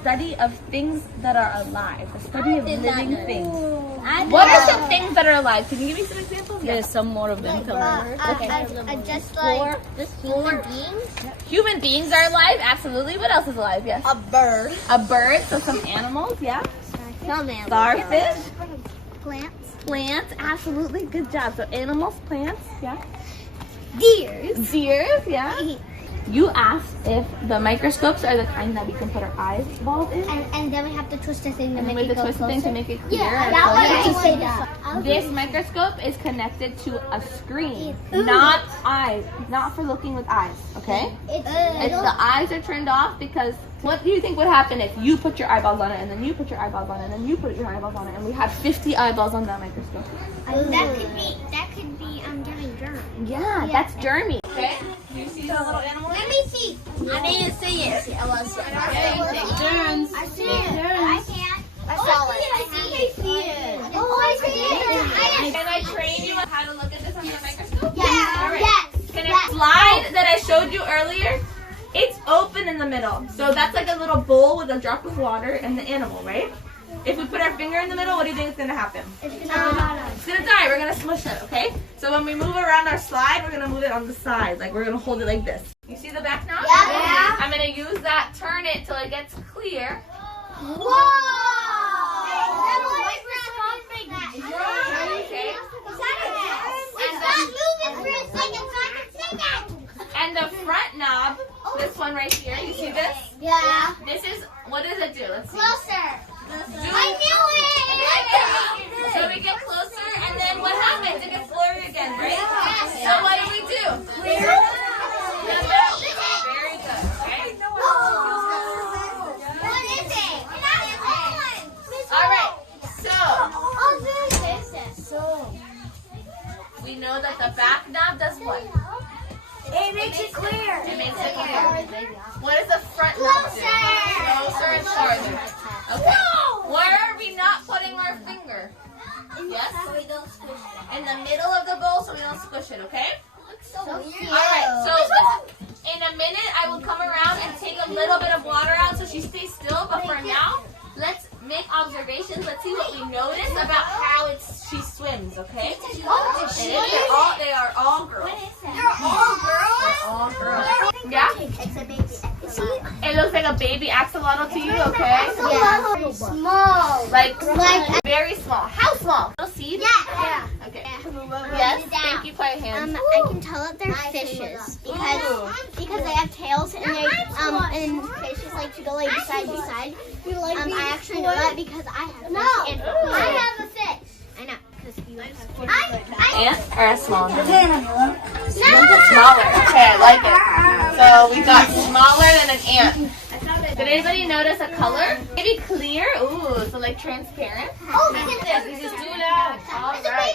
Study of things that are alive. The study of living things. What are some things that are alive? Can you give me some examples? There's some more of them coming. Just like human beings. Human beings are alive? Absolutely. What else is alive? Yes. A bird. A bird. So some animals. Yeah. Some animals. Starfish. Plants. Plants. Absolutely. Good job. So animals, plants. Yeah. Deers. Deers. Yeah. You asked if the microscopes are the kind that we can put our eyeballs in. And then we have to twist the thing to And then make we it have go to twist the thing to make it clear. Yeah, that Okay. was to say that. This microscope is connected to a screen, not eyes, not for looking with eyes, okay? If the eyes are turned off, because what do you think would happen if you put your eyeballs on it, and then you put your eyeballs on it, and then you put your eyeballs on it, and we had 50 eyeballs on that microscope? That could be getting germs. Yeah, that's germy. Okay, do you see the little animal? Let me see. I didn't see it. Germs. I see it. I can't. I saw it. I see it. Oh, I see it. Can I train you on how to look at this on the microscope? Yes. All right. Yes. Can I slide that I showed you earlier? It's open in the middle. So that's like a little bowl with a drop of water and the animal, right? If we put our finger in the middle, what do you think is going to happen? It's gonna It's going to die. We're going to smush it, okay? So when we move around our slide, we're going to move it on the side. Like we're going to hold it like this. You see the back knob? Yeah. I'm going to use that, turn it till it gets clear. Whoa! Okay? And the front knob, this one right here, you see this? Yeah. This is, what does it do? Let's see. Closer. I knew it! So we get closer, and then what happens? It gets blurry again, right? So what do we do? Very good, okay? What is it? All right, so Oh, this. we know that the back knob does what? It makes it clear. It makes it clear. What does the front knob do? Closer and farther. Okay. Where are we not putting our finger? Yes? In the middle of the bowl so we don't squish it, okay? Alright, so in a minute I will come around and take a little bit of water out so she stays still, but for now, let's make observations. Let's see what we notice about how she swims, okay? They are all girls. All girls. Yeah? It's a baby. It looks like a baby axolotl to you, okay? Yeah. Small. Like very small. How small? Little seed? Yeah. Okay. Yes, thank you, quiet hands. I can tell that they're fishes because they have tails and they and fishes like to go like side to side. I actually know that because I have fish and I have a fish. I know because you have Ants are small. Smaller. Okay, I like it. So we got smaller than an ant. Did anybody notice a color? Maybe clear. Ooh, so like transparent. Oh, look at this. This is too loud. All right.